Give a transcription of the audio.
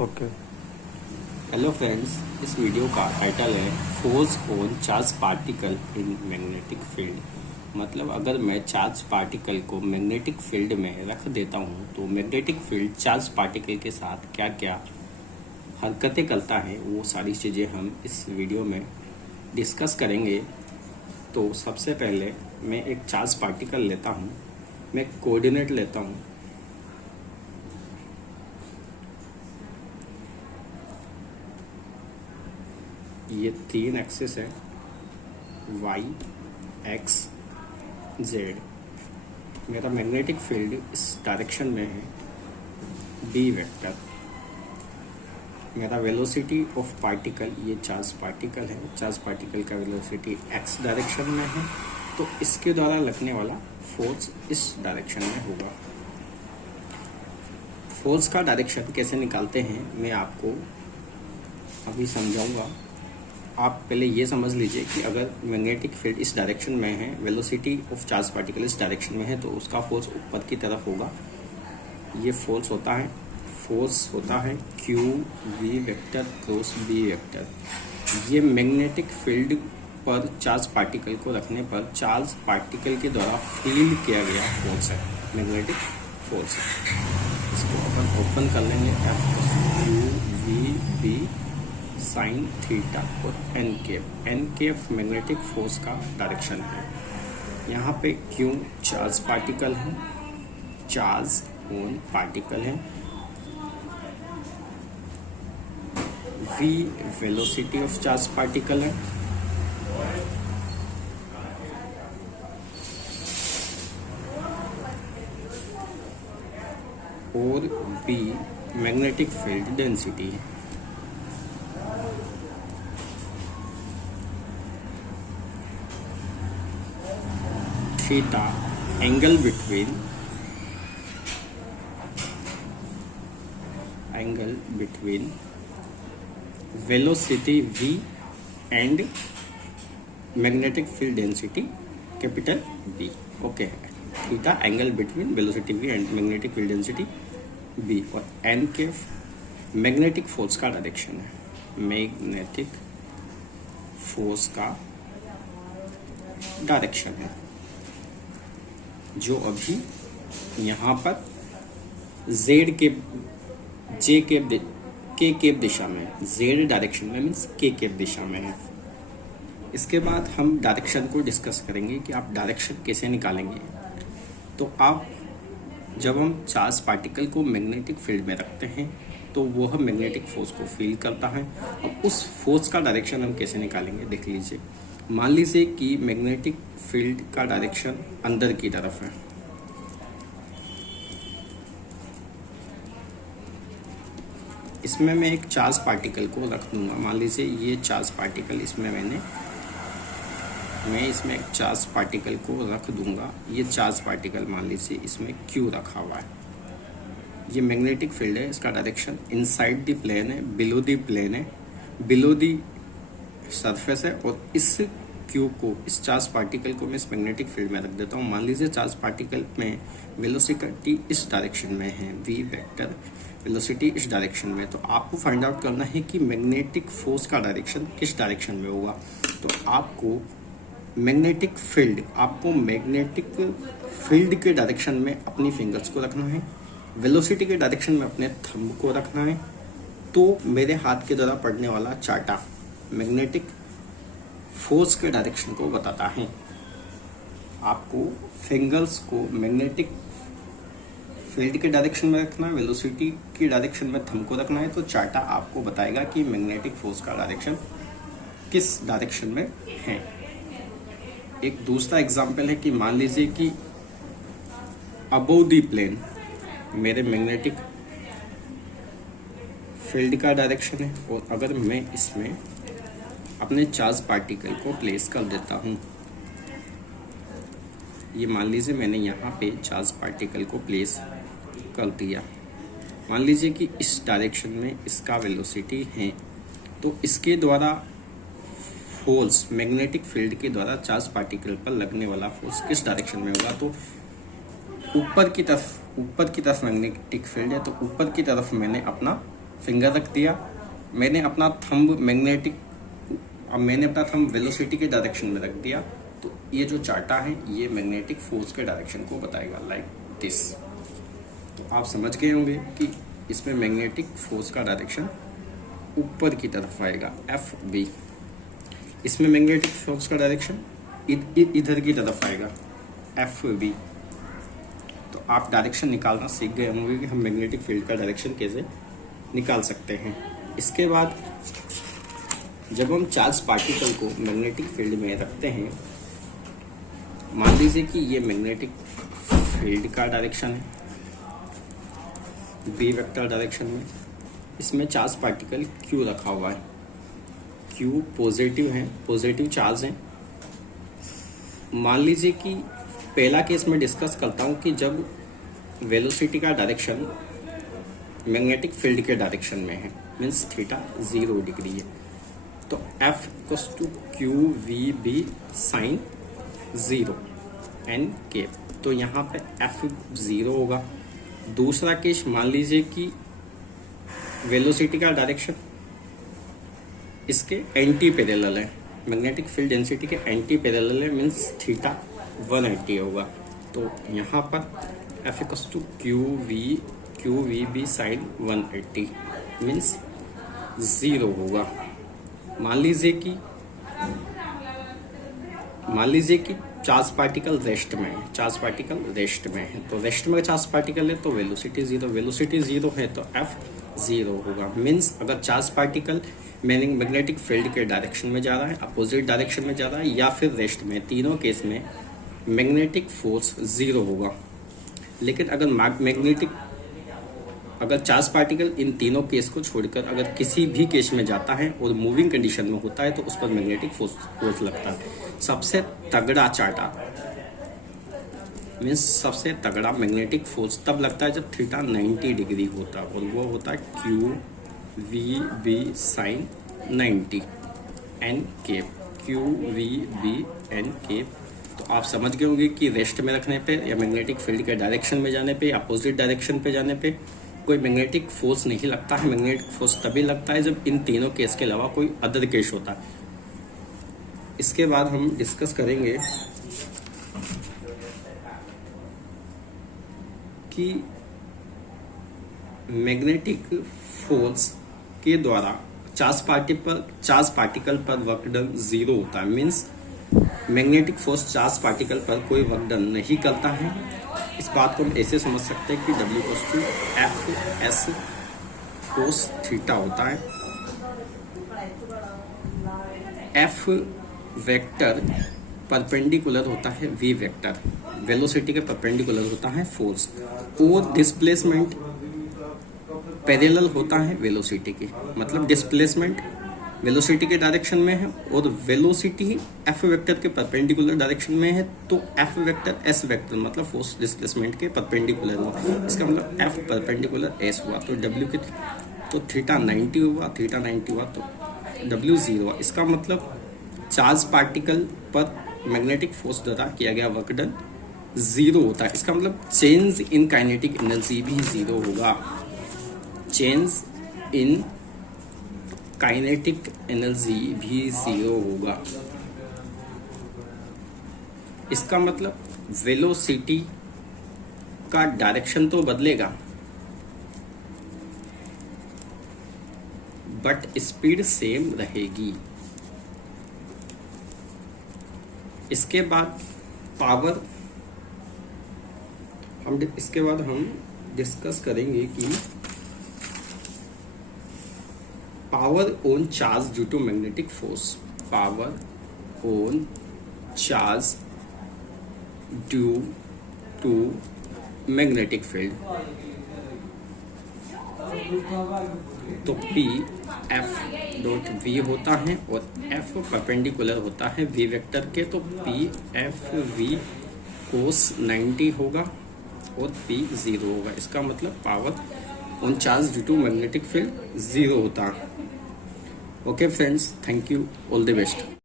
Okay. Hello friends, इस video का title है force on charge particle in magnetic field. मतलब अगर मैं चार्ज पार्टिकल को मैग्नेटिक फील्ड में रख देता हूँ तो मैग्नेटिक फील्ड चार्ज पार्टिकल के साथ क्या क्या हरकतें करता है, वो सारी चीज़ें हम इस वीडियो में डिस्कस करेंगे। तो सबसे पहले मैं एक चार्ज पार्टिकल लेता हूँ, मैं कोऑर्डिनेट लेता हूँ। ये 3 एक्सिस है, वाई, एक्स, जेड। मेरा मैग्नेटिक फील्ड इस डायरेक्शन में है, बी वेक्टर। मेरा वेलोसिटी ऑफ पार्टिकल, ये चार्ज पार्टिकल है, चार्ज पार्टिकल का वेलोसिटी एक्स डायरेक्शन में है, तो इसके द्वारा लगने वाला फोर्स इस डायरेक्शन में होगा। फोर्स का डायरेक्शन कैसे निकालते हैं मैं आपको अभी समझाऊंगा। आप पहले ये समझ लीजिए कि अगर मैग्नेटिक फील्ड इस डायरेक्शन में है, वेलोसिटी ऑफ चार्ज पार्टिकल इस डायरेक्शन में है, तो उसका फोर्स ऊपर की तरफ होगा। ये फोर्स होता है Q V vector cross B vector. ये मैग्नेटिक फील्ड पर चार्ज पार्टिकल को रखने पर चार्ज पार्टिकल के द्वारा फील किया गया फोर्स है, मैग्नेटिक फोर्स है। इसको अपन ओपन कर लेंगे, F q v B sine theta और एन केफ मैग्नेटिक फोर्स का डायरेक्शन है। यहाँ पे क्यू चार्ज पार्टिकल है, चार्ज ऑन पार्टिकल है, v velocity of charge particle है, और बी मैग्नेटिक फील्ड डेंसिटी है। Theta angle between velocity v and magnetic field density capital B। Okay, theta angle between velocity v and magnetic field density B। और n के magnetic force का direction है, magnetic force का direction है, जो अभी यहाँ पर z के j के केप दिशा में, z डायरेक्शन में मीन्स के केप दिशा में है। इसके बाद हम डायरेक्शन को डिस्कस करेंगे कि आप डायरेक्शन कैसे निकालेंगे। तो आप जब हम चार्ज पार्टिकल को मैग्नेटिक फील्ड में रखते हैं तो वह मैग्नेटिक फोर्स को फील करता है। अब उस फोर्स का डायरेक्शन हम कैसे निकालेंगे देख लीजिए। मान लीजिए कि मैग्नेटिक फील्ड का डायरेक्शन अंदर की तरफ है, इसमें मैं एक चार्ज पार्टिकल को रख दूंगा। मान लीजिए ये चार्ज पार्टिकल, मैं इसमें एक चार्ज पार्टिकल को रख दूंगा। ये चार्ज पार्टिकल मान लीजिए इसमें क्यू रखा हुआ है। ये मैग्नेटिक फील्ड है, इसका डायरेक्शन इनसाइड द प्लेन है, बिलो द प्लेन है, बिलो द सरफेस है। और इस क्यू को, इस चार्ज पार्टिकल को मैं इस मैग्नेटिक फील्ड में रख देता हूँ। मान लीजिए चार्ज पार्टिकल में वेलोसिटी इस डायरेक्शन में है, वी वेक्टर वेलोसिटी इस डायरेक्शन में। तो आपको फाइंड आउट करना है कि मैग्नेटिक फोर्स का डायरेक्शन किस डायरेक्शन में होगा। तो आपको मैग्नेटिक फील्ड के डायरेक्शन में अपनी फिंगर्स को रखना है, वेलोसिटी के डायरेक्शन में अपने थंब को रखना है। तो मेरे हाथ के द्वारा पड़ने वाला चार्टा मैग्नेटिक फोर्स के डायरेक्शन को बताता है। आपको फिंगर्स को मैग्नेटिक फील्ड के डायरेक्शन में रखना है, वेलोसिटी की डायरेक्शन में थंब को रखना है। तो चार्टा आपको बताएगा कि मैग्नेटिक फोर्स का डायरेक्शन किस डायरेक्शन में है। एक दूसरा एग्जांपल है कि मान लीजिए कि अबव द प्लेन मेरे मैग्नेटिक फील्ड का डायरेक्शन है, और अगर मैं इसमें अपने चार्ज पार्टिकल को प्लेस कर देता हूँ, ये मान लीजिए मैंने यहाँ पे चार्ज पार्टिकल को प्लेस कर दिया। मान लीजिए कि इस डायरेक्शन में इसका वेलोसिटी है, तो इसके द्वारा फोर्स, मैग्नेटिक फील्ड के द्वारा चार्ज पार्टिकल पर लगने वाला फोर्स किस डायरेक्शन में होगा। तो ऊपर की तरफ मैग्नेटिक फील्ड है, तो ऊपर की तरफ मैंने अपना फिंगर रख दिया, मैंने अपना थंब वेलोसिटी के डायरेक्शन में रख दिया, तो ये जो चार्टा है ये मैग्नेटिक फोर्स के डायरेक्शन को बताएगा, लाइक दिस। तो आप समझ गए होंगे कि इसमें मैग्नेटिक फोर्स का डायरेक्शन ऊपर की तरफ आएगा, एफ बी। इसमें मैग्नेटिक फोर्स का डायरेक्शन इधर की तरफ आएगा, एफ बी। तो आप डायरेक्शन निकालना सीख गए होंगे कि हम मैग्नेटिक फील्ड का डायरेक्शन कैसे निकाल सकते हैं। इसके बाद जब हम चार्ज पार्टिकल को मैग्नेटिक फील्ड में रखते हैं, मान लीजिए कि ये मैग्नेटिक फील्ड का डायरेक्शन है, बी वेक्टर डायरेक्शन में, इसमें चार्ज पार्टिकल क्यू रखा हुआ है, क्यू पॉजिटिव है, पॉजिटिव चार्ज है। मान लीजिए कि पहला केस में डिस्कस करता हूँ कि जब वेलोसिटी का डायरेक्शन मैग्नेटिक फील्ड के डायरेक्शन में है, मीन्स थीटा 0 डिग्री है, तो F equals to q v B sine 0 n cap, तो यहाँ पे F 0 होगा। दूसरा केस मान लीजिए कि वेलोसिटी का डायरेक्शन इसके एंटी पैरेलल है, मैग्नेटिक फील्ड डेंसिटी के एंटी पैरेलल है, मीन्स थीटा 180 होगा, तो यहाँ पर F equals to q v B sine 180 means 0 होगा। मान लीजिए कि चार्ज पार्टिकल रेस्ट में है, तो रेस्ट में चार्ज पार्टिकल है तो वेलोसिटी 0 है तो F 0 होगा। मीन्स अगर चार्ज पार्टिकल मैग्नेटिक फील्ड के डायरेक्शन में जा रहा है, अपोजिट डायरेक्शन में जा रहा है, या फिर रेस्ट में, तीनों केस में मैग्नेटिक फोर्स 0 होगा। लेकिन अगर चार्ज पार्टिकल इन तीनों केस को छोड़कर अगर किसी भी केस में जाता है और मूविंग कंडीशन में होता है तो उस पर मैग्नेटिक फोर्स लगता है। सबसे तगड़ा चार्टा मीन्स सबसे तगड़ा मैग्नेटिक फोर्स तब लगता है जब थीटा 90 डिग्री होता है, और वो होता है Q v B sine 90 n cap, q v B n cap. तो आप समझ गए होंगे कि रेस्ट में रखने पे या मैग्नेटिक फील्ड के डायरेक्शन में जाने पे, अपोजिट डायरेक्शन पे जाने पे कोई मैग्नेटिक फोर्स नहीं लगता है। मैग्नेटिक फोर्स तभी लगता है जब इन तीनों केस के अलावा कोई अदर केस होता है। इसके बाद हम डिस्कस करेंगे कि मैग्नेटिक फोर्स के द्वारा चार्ज पार्टिकल पर वर्क डन 0 होता है। Means magnetic force charge particle पर कोई वर्क डन नहीं करता है। इस बात को हम ऐसे समझ सकते हैं कि W equals to F s cos theta होता है। एफ वेक्टर परपेंडिकुलर होता है वी वेक्टर, वेलोसिटी के परपेंडिकुलर होता है फोर्स, और डिस्प्लेसमेंट पैरेलल होता है वेलोसिटी के, मतलब डिस्प्लेसमेंट वेलोसिटी के डायरेक्शन में है और वेलोसिटी एफ वेक्टर के परपेंडिकुलर डायरेक्शन में है, तो एफ वेक्टर एस वेक्टर मतलब फोर्स डिस्प्लेसमेंट के परपेंडिकुलर हुआ। इसका मतलब एफ परपेंडिकुलर एस हुआ तो डब्ल्यू के तो थीटा 90 हुआ, तो डब्ल्यू 0 हुआ। इसका मतलब चार्ज पार्टिकल पर मैग्नेटिक फोर्स द्वारा किया गया वर्क डन 0 होता है। इसका मतलब चेंज इन काइनेटिक एनर्जी भी 0 होगा, चेंज इन काइनेटिक एनर्जी भी 0 होगा। इसका मतलब वेलोसिटी का डायरेक्शन तो बदलेगा बट स्पीड सेम रहेगी। इसके बाद हम डिस्कस करेंगे कि power on charge due to magnetic force, power on charge due to magnetic field. तो P F डॉट V होता है और F परपेंडिकुलर होता है V वेक्टर के, तो P F V कोस 90 होगा और P 0 होगा। इसका मतलब power on charge due to magnetic field 0 होता है। Okay friends, thank you, all the best.